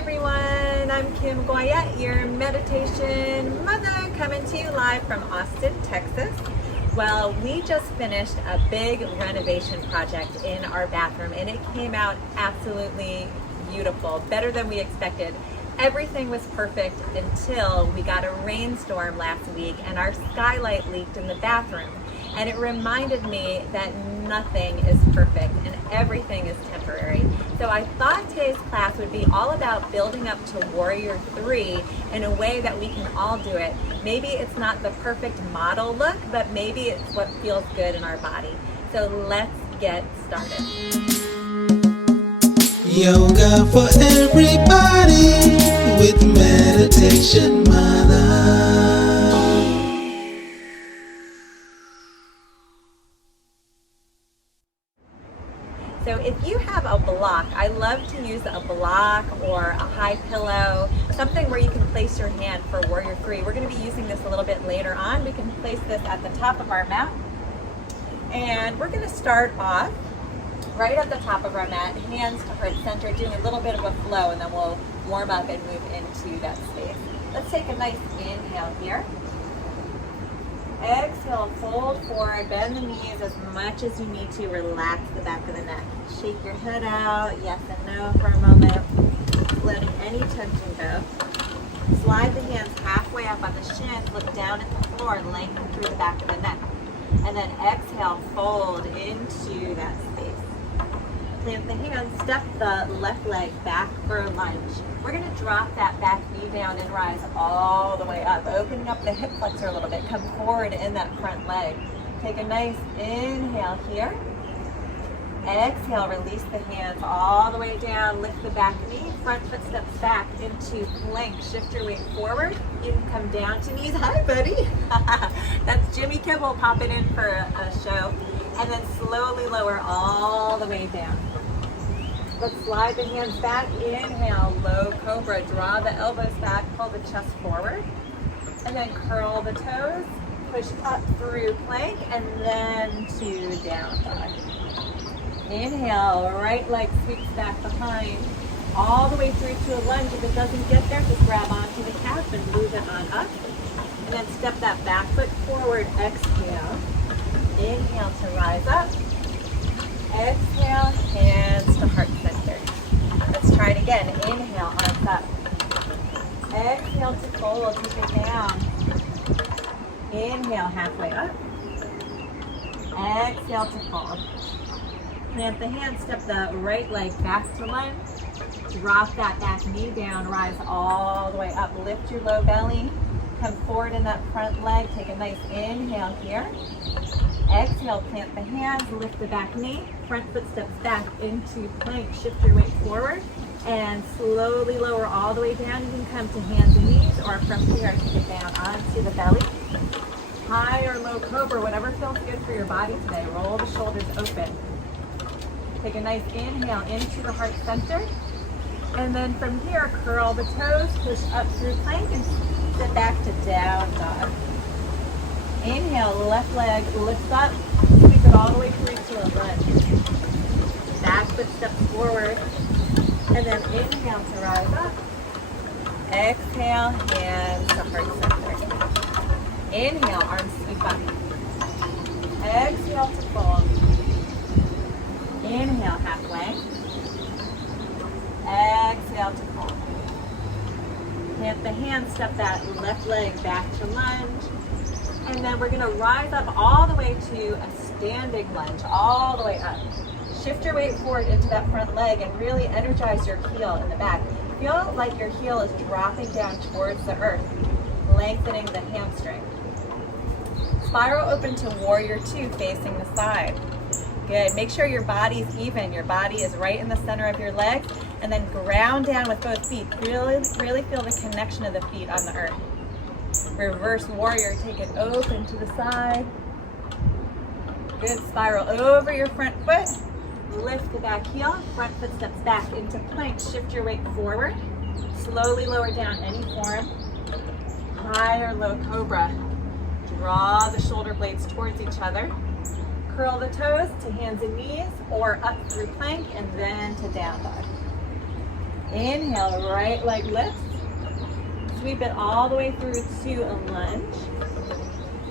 everyone, I'm Kim Goyette, your meditation mother, coming to you live from Austin, Texas. Well, we just finished a big renovation project in our bathroom and it came out absolutely beautiful, better than we expected. Everything was perfect until we got a rainstorm last week and our skylight leaked in the bathroom. And it reminded me that nothing is perfect and everything is temporary. So I thought today's class would be all about building up to Warrior 3 in a way that we can all do it. Maybe it's not the perfect model look, but maybe it's what feels good in our body. So let's get started. Yoga for everybody with Meditation Mutha. So if you have a block, I love to use a block or a high pillow, something where you can place your hand for Warrior 3. We're going to be using this a little bit later on. We can place this at the top of our mat. And we're going to start off right at the top of our mat, hands to heart center, doing a little bit of a flow, and then we'll warm up and move into that space. Let's take a nice inhale here. Exhale, fold forward, bend the knees as much as you need to, relax the back of the neck. Shake your head out, yes and no for a moment, letting any tension go. Slide the hands halfway up on the shins, look down at the floor, lengthen through the back of the neck. And then exhale, fold into that space. Plant the hands, step the left leg back for a lunge. We're going to drop that back knee down and rise all the way up, opening up the hip flexor a little bit. Come forward in that front leg. Take a nice inhale here. Exhale, release the hands all the way down, lift the back knee, front foot steps back into plank. Shift your weight forward. You can come down to knees. Hi, buddy. That's Jimmy Kibble popping in for a show. And then slowly lower all the way down. Let's slide the hands back. Inhale, low cobra. Draw the elbows back, pull the chest forward. And then curl the toes. Push up through plank and then to down dog. Inhale, right leg sweeps back behind. All the way through to a lunge. If it doesn't get there, just grab onto the calf and move it on up. And then step that back foot forward. Exhale. Inhale to rise up. Exhale, hands to heart center. Let's try it again. Inhale, arms up. Exhale to fold, take it down. Inhale, halfway up. Exhale to fold. Plant the hands, step the right leg back to lunge. Drop that back knee down, rise all the way up. Lift your low belly. Come forward in that front leg. Take a nice inhale here. Exhale, plant the hands, lift the back knee, front foot steps back into plank, shift your weight forward, and slowly lower all the way down. You can come to hands and knees, or from here, take it down onto the belly. High or low cobra, whatever feels good for your body today. Roll the shoulders open. Take a nice inhale into the heart center, and then from here, curl the toes, push up through plank, and sit back to down dog. Inhale, left leg lifts up, sweep it all the way through to a lunge. Back foot steps forward, and then inhale to rise up. Exhale, hands to heart center. Inhale, arms sweep up. Exhale to fold. Inhale, halfway. Exhale to fold. Plant the hands, step that left leg back to lunge. And then we're going to rise up all the way to a standing lunge, all the way up. Shift your weight forward into that front leg and really energize your heel in the back. Feel like your heel is dropping down towards the earth, lengthening the hamstring. Spiral open to Warrior 2, facing the side. Good. Make sure your body's even. Your body is right in the center of your legs. And then ground down with both feet. Really feel the connection of the feet on the earth. Reverse warrior, take it open to the side. Good, spiral over your front foot. Lift the back heel, front foot steps back into plank. Shift your weight forward. Slowly lower down any form. High or low cobra. Draw the shoulder blades towards each other. Curl the toes to hands and knees or up through plank and then to down dog. Inhale, right leg lifts. Sweep it all the way through to a lunge.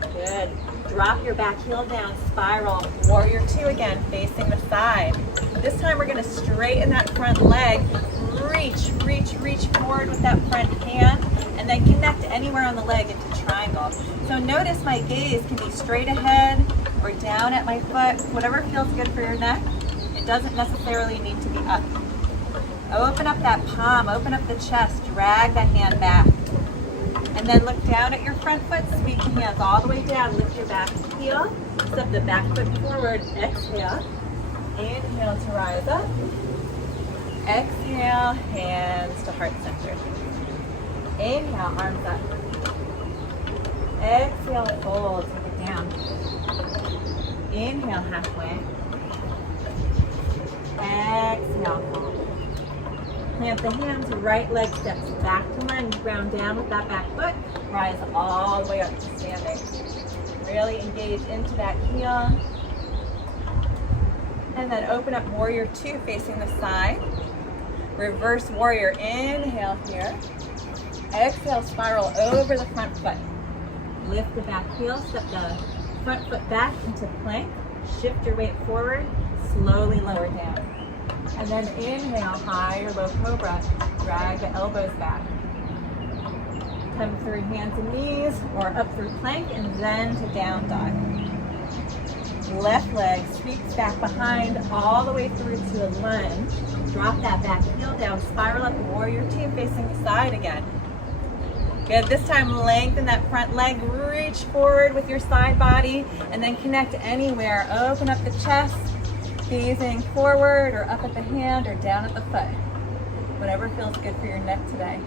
Good. Drop your back heel down, spiral. Warrior two again, facing the side. This time we're gonna straighten that front leg. Reach, reach, reach forward with that front hand, and then connect anywhere on the leg into triangle. So notice my gaze can be straight ahead or down at my foot, whatever feels good for your neck. It doesn't necessarily need to be up. Open up that palm, open up the chest, drag the hand back. And then look down at your front foot, sweep the hands all the way down, lift your back heel, step the back foot forward, exhale. Inhale to rise up. Exhale, hands to heart center. Inhale, arms up. Exhale, fold, take it down. Inhale, halfway. Exhale, fold. Plant the hands, right leg steps back to lunge, ground down with that back foot, rise all the way up to standing. Really engage into that heel. And then open up warrior two facing the side. Reverse warrior, inhale here. Exhale, spiral over the front foot. Lift the back heel, step the front foot back into plank. Shift your weight forward, slowly lower down. And then inhale, high or low cobra. Drag the elbows back. Come through hands and knees or up through plank and then to down dog. Left leg sweeps back behind all the way through to a lunge. Drop that back heel down, spiral up, warrior two facing the side again. Good, this time lengthen that front leg, reach forward with your side body and then connect anywhere. Open up the chest, gazing forward or up at the hand or down at the foot. Whatever feels good for your neck today.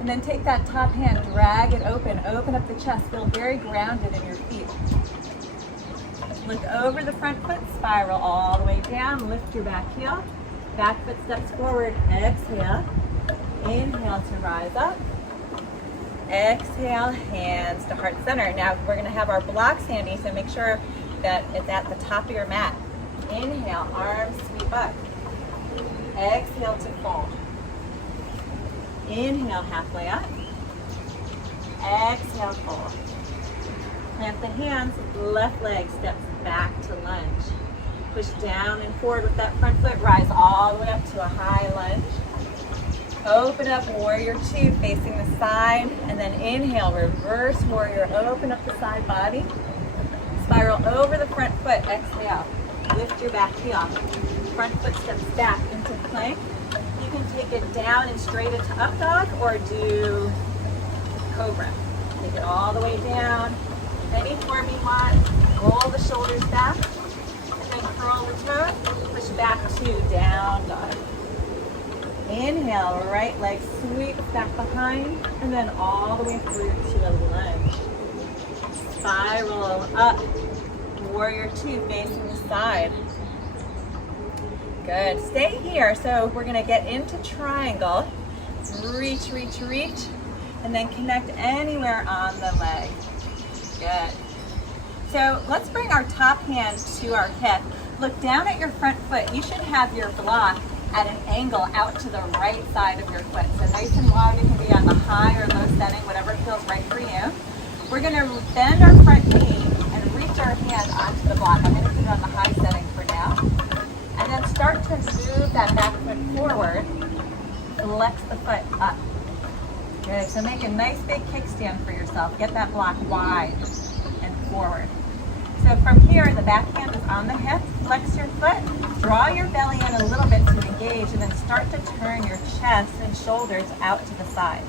And then take that top hand, drag it open up the chest, feel very grounded in your feet. Look over the front foot, spiral all the way down, lift your back heel. Back foot steps forward, exhale. Inhale to rise up. Exhale, hands to heart center. Now we're gonna have our blocks handy, so make sure that it's at the top of your mat. Inhale, arms sweep up. Exhale to fold. Inhale, halfway up. Exhale, fold. Plant the hands, left leg steps back to lunge. Push down and forward with that front foot, rise all the way up to a high lunge. Open up warrior two facing the side, and then inhale, reverse warrior, open up the side body. Spiral over the front foot, exhale. Lift your back heel. Front foot steps back into plank. You can take it down and straight into up dog or do cobra. Take it all the way down. Any form you want. Roll the shoulders back. And then curl the toes. Push back to down dog. Inhale, right leg sweeps back behind. And then all the way through to a lunge. Spiral up. Warrior two facing the side. Good. Stay here. So we're going to get into triangle. Reach, reach, reach. And then connect anywhere on the leg. Good. So let's bring our top hand to our hip. Look down at your front foot. You should have your block at an angle out to the right side of your foot. So nice and long. It can be on the high or low setting, whatever feels right for you. We're going to bend our front knee and reach our hand onto the block. I'm going to put it on the high setting for now. And then start to move that back foot forward. Flex the foot up. Good, so make a nice big kickstand for yourself. Get that block wide and forward. So from here, the back hand is on the hip. Flex your foot. Draw your belly in a little bit to engage and then start to turn your chest and shoulders out to the side.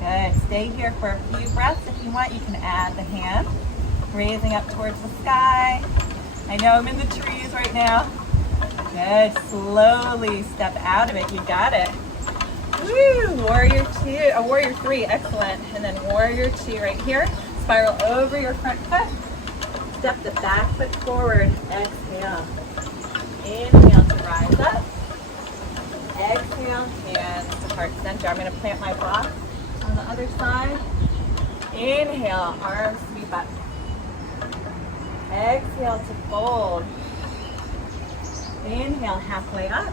Good, stay here for a few breaths. If you want, you can add the hand. Raising up towards the sky. I know I'm in the trees right now. Good, slowly step out of it. You got it. Woo, warrior two, warrior three, excellent. And then warrior two right here. Spiral over your front foot. Step the back foot forward. Exhale. Inhale to rise up. Exhale, hands to heart center. I'm going to plant my block on the other side. Inhale, arms sweep up. Exhale to fold. Inhale, halfway up.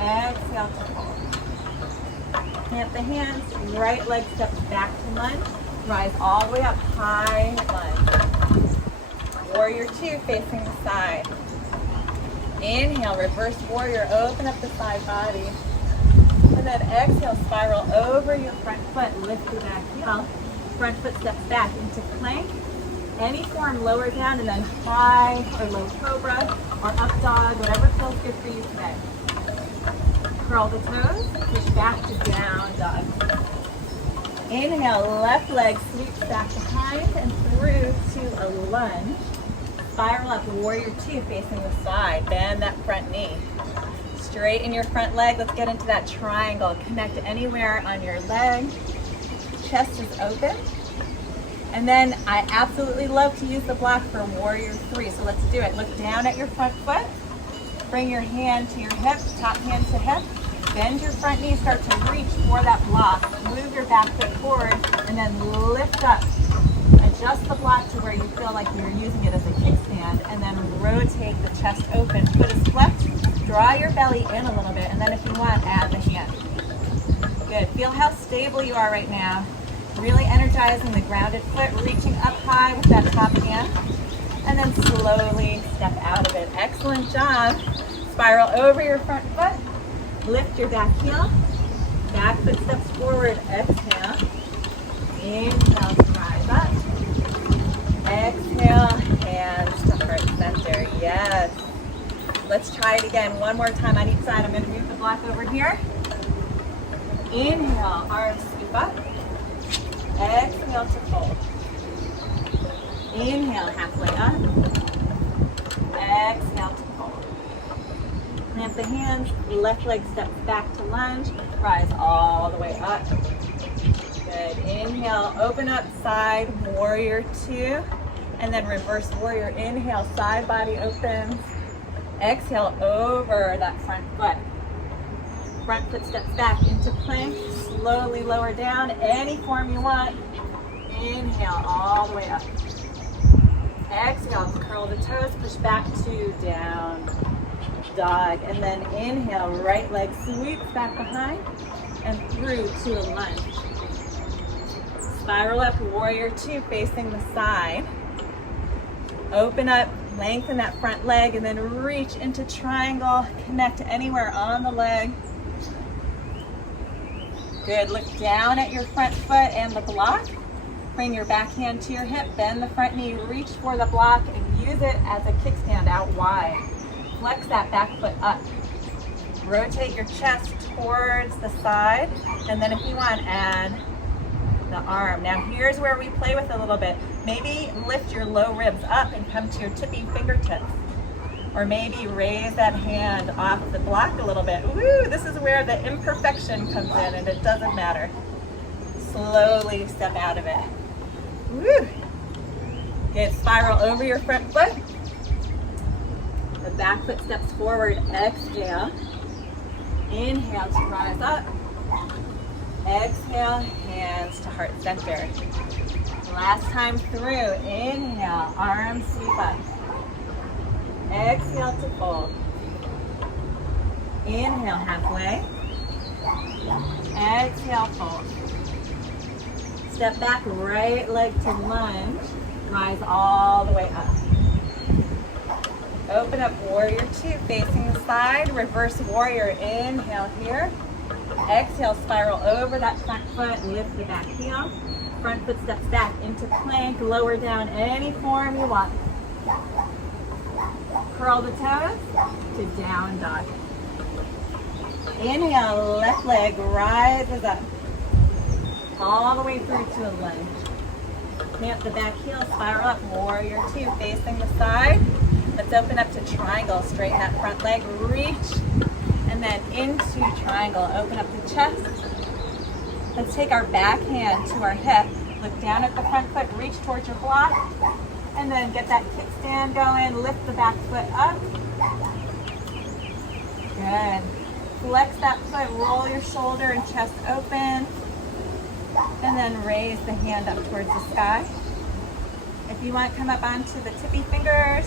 Exhale to fold. Plant the hands, right leg steps back to lunge. Rise all the way up, high lunge. Warrior two, facing the side. Inhale, reverse warrior, open up the side body. And then exhale, spiral over your front foot, lift your back heel. Front foot steps back into plank. Any form lower down, and then high or low cobra or up dog, whatever feels good for you today. Curl the toes, push back to down dog. Inhale, left leg sweeps back behind and through to a lunge. Spiral up, warrior two, facing the side. Bend that front knee. Straighten your front leg. Let's get into that triangle. Connect anywhere on your leg. Chest is open. And then I absolutely love to use the block for warrior three. So let's do it. Look down at your front foot. Bring your hand to your hip, top hand to hip. Bend your front knee, start to reach for that block. Move your back foot forward and then lift up. Adjust the block to where you feel like you're using it as a kickstand, and then rotate the chest open. Foot is flexed. Draw your belly in a little bit, and then if you want, add the hand. Good. Feel how stable you are right now. Really energizing the grounded foot, reaching up high with that top hand, and then slowly step out of it. Excellent job. Spiral over your front foot. Lift your back heel. Back foot steps forward. Exhale. Inhale to rise up. Exhale, hands to heart center. Yes. Let's try it again. One more time on each side. I'm going to move the block over here. Inhale, arms scoop up. Exhale to fold. Inhale, halfway up. Exhale to fold. Plant the hands. Left leg steps back to lunge. Rise all the way up. Good. Inhale, open up, side warrior two, and then reverse warrior. Inhale, side body opens. Exhale, over that front foot. Front foot steps back into plank. Slowly lower down, any form you want. Inhale, all the way up. Exhale, curl the toes, push back to down dog. And then inhale, right leg sweeps back behind and through to a lunge. Spiral up, warrior two, facing the side. Open up, lengthen that front leg, and then reach into triangle. Connect anywhere on the leg. Good, look down at your front foot and the block. Bring your back hand to your hip, bend the front knee, reach for the block, and use it as a kickstand out wide. Flex that back foot up. Rotate your chest towards the side, and then if you want, add the arm. Now here's where we play with a little bit. Maybe lift your low ribs up and come to your tipping fingertips. Or maybe raise that hand off the block a little bit. Woo, this is where the imperfection comes in, and it doesn't matter. Slowly step out of it. Woo. Good, spiral over your front foot. The back foot steps forward, exhale. Inhale to rise up. Exhale, hands to heart center. Last time through, inhale, arms sweep up. Exhale to fold. Inhale, halfway. Exhale, fold. Step back, right leg to lunge. Rise all the way up. Open up, warrior two, facing the side. Reverse warrior, inhale here. Exhale, spiral over that front foot, lift the back heel. Front foot steps back into plank, lower down any form you want. Curl the toes to down dog. Inhale, left leg rises up. All the way through to a lunge. Plant the back heel, spiral up, warrior two, facing the side. Let's open up to triangle, straighten that front leg, reach, and then into triangle. Open up the chest. Let's take our back hand to our hip, look down at the front foot, reach towards your block, and then get that kickstand going, lift the back foot up. Good. Flex that foot, roll your shoulder and chest open, and then raise the hand up towards the sky. If you want, come up onto the tippy fingers,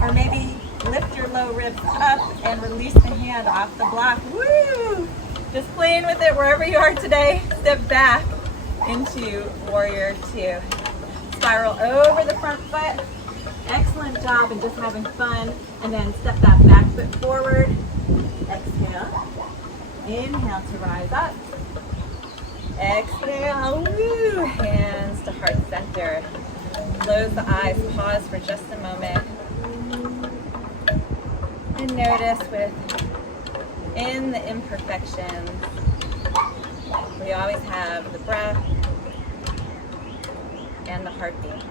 or maybe Lift your low ribs up and release the hand off the block. Woo! Just playing with it wherever you are today. Step back into warrior two. Spiral over the front foot. Excellent job and just having fun. And then step that back foot forward. Exhale. Inhale to rise up. Exhale. Woo! Hands to heart center. Close the eyes. Pause for just a moment. And notice within the imperfections, we always have the breath and the heartbeat.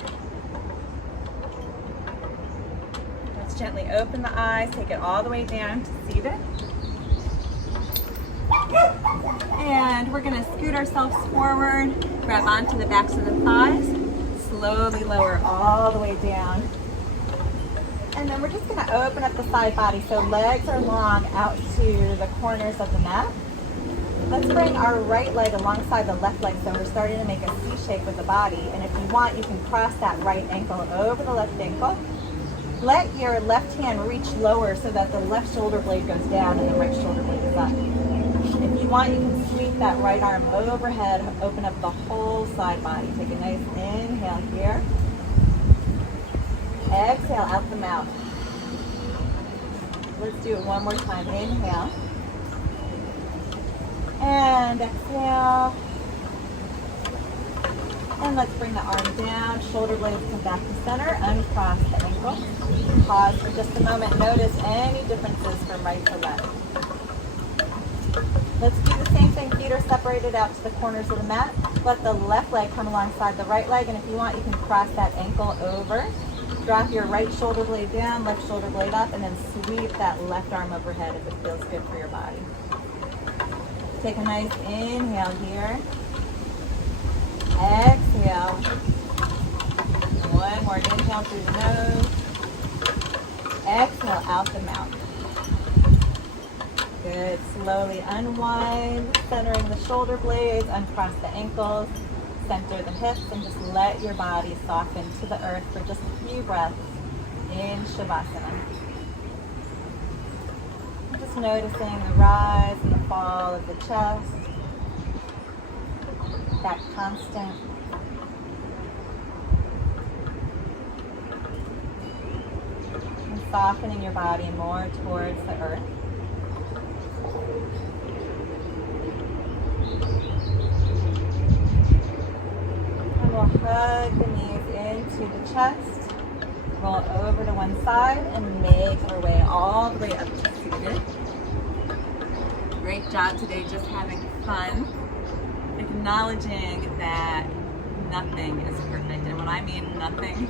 Let's gently open the eyes, take it all the way down to seated. And we're going to scoot ourselves forward, grab onto the backs of the thighs, slowly lower all the way down. And then we're just going to open up the side body so legs are long out to the corners of the mat. Let's bring our right leg alongside the left leg so we're starting to make a C shape with the body. And if you want, you can cross that right ankle over the left ankle. Let your left hand reach lower so that the left shoulder blade goes down and the right shoulder blade is up. If you want, you can sweep that right arm overhead, open up the whole side body. Take a nice inhale here. Exhale out the mouth. Let's do it one more time. Inhale. And exhale. And let's bring the arm down. Shoulder blades come back to center. Uncross the ankle. Pause for just a moment. Notice any differences from right to left. Let's do the same thing. Feet are separated out to the corners of the mat. Let the left leg come alongside the right leg. And if you want, you can cross that ankle over. Drop your right shoulder blade down, left shoulder blade up, and then sweep that left arm overhead if it feels good for your body. Take a nice inhale here. Exhale. One more inhale through the nose. Exhale out the mouth. Good. Slowly unwind, centering the shoulder blades, uncross the ankles. Center the hips and just let your body soften to the earth for just a few breaths in Shavasana. Just noticing the rise and the fall of the chest, that constant. And softening your body more towards the earth. We'll hug the knees into the chest, roll over to one side, and make our way all the way up to seated. Great job today, just having fun, acknowledging that nothing is perfect. And when I mean nothing,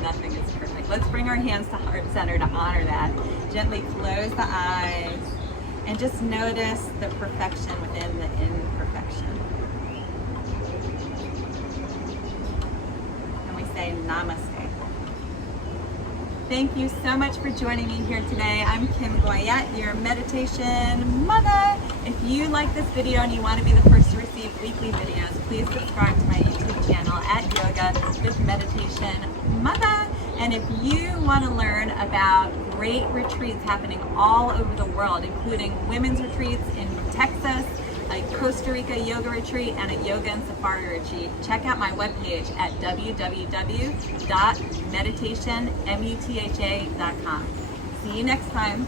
nothing is perfect. Let's bring our hands to heart center to honor that. Gently close the eyes and just notice the perfection within the imperfection. Say namaste. Thank you so much for joining me here today. I'm Kim Goyette, your meditation mother. If you like this video and you want to be the first to receive weekly videos, please subscribe to my YouTube channel at Yoga with Meditation Mutha. And if you want to learn about great retreats happening all over the world, including women's retreats in Texas, a Costa Rica yoga retreat, and a yoga and safari retreat, check out my webpage at www.meditationmutha.com. See you next time.